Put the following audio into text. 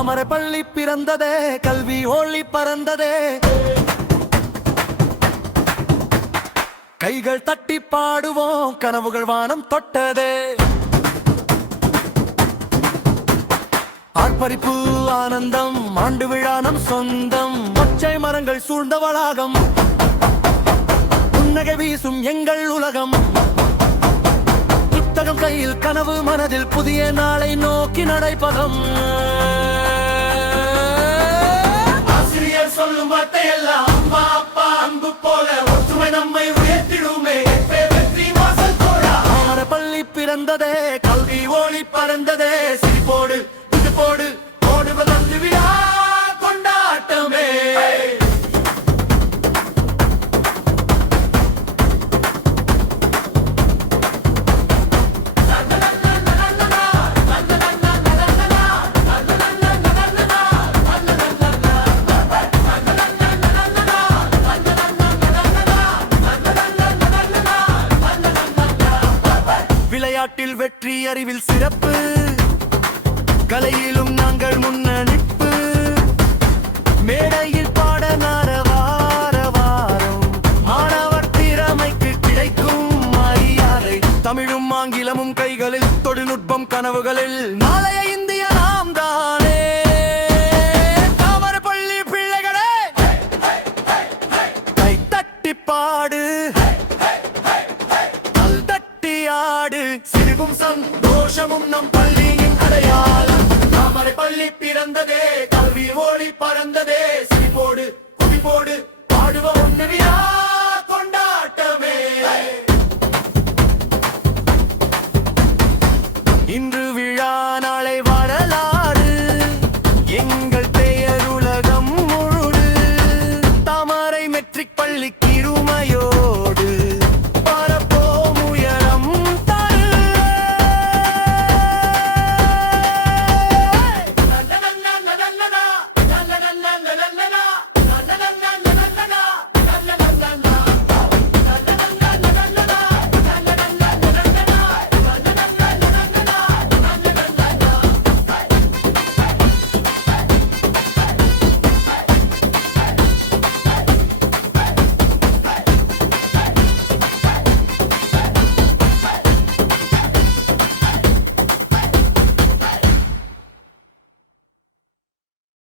தாமரை பள்ளி பிறந்ததே, கல்வி ஒளி பறந்ததே. கைகள் தட்டி பாடுவோம், கனவுகள் வானம் தொட்டதே. ஆர்ப்பரிப்பு ஆனந்தம், ஆண்டு விழா நம் சொந்தம். பச்சை மரங்கள் சூழ்ந்த வளாகம், புன்னகை வீசும் எங்கள் உலகம். புத்தகம் கையில், கனவு மனதில், புதிய நாளை நோக்கி நடைபகம். ஆசிரியர் சொல்லும் வார்த்தையெல்லாம் அம்மா அப்பா அன்பு போல ஒற்றுமை நம்மை உயர்த்திடுமே. வெற்றி வாசல் தோழா. தாமரை பள்ளி பிறந்ததே, கல்வி ஒளி பறந்ததே. சிரிப்போடு இது போடு, ஓடுவதந்து விழா கொண்டாட்டமே. விளையாட்டில் வெற்றி, அறிவில் சிறப்பு, கலையிலும் நாங்கள் முன்னணிப்பு. மேடையில் பாட நாட வார வாரம், மாணவர் திறமைக்கு கிடைக்கும் மரியாதை. தமிழும் ஆங்கிலமும் கைகளில், தொழில்நுட்பம் கனவுகளில், நாளைய இந்திய நாம் தானே. தாமரை பள்ளி பிள்ளைகளே, கை தட்டி பாடு, கல் தட்டி ஆடு. சிரிப்பும் சந்தோஷமும் நம் பள்ளியின் அடையாளம். தாமரை பள்ளி பிறந்ததே, கல்வி ஒளி பறந்ததே. சிரிப்போடு குதிப்போடு பாடுவோம் ஒன்று விழா கொண்டாட்டமே. இன்று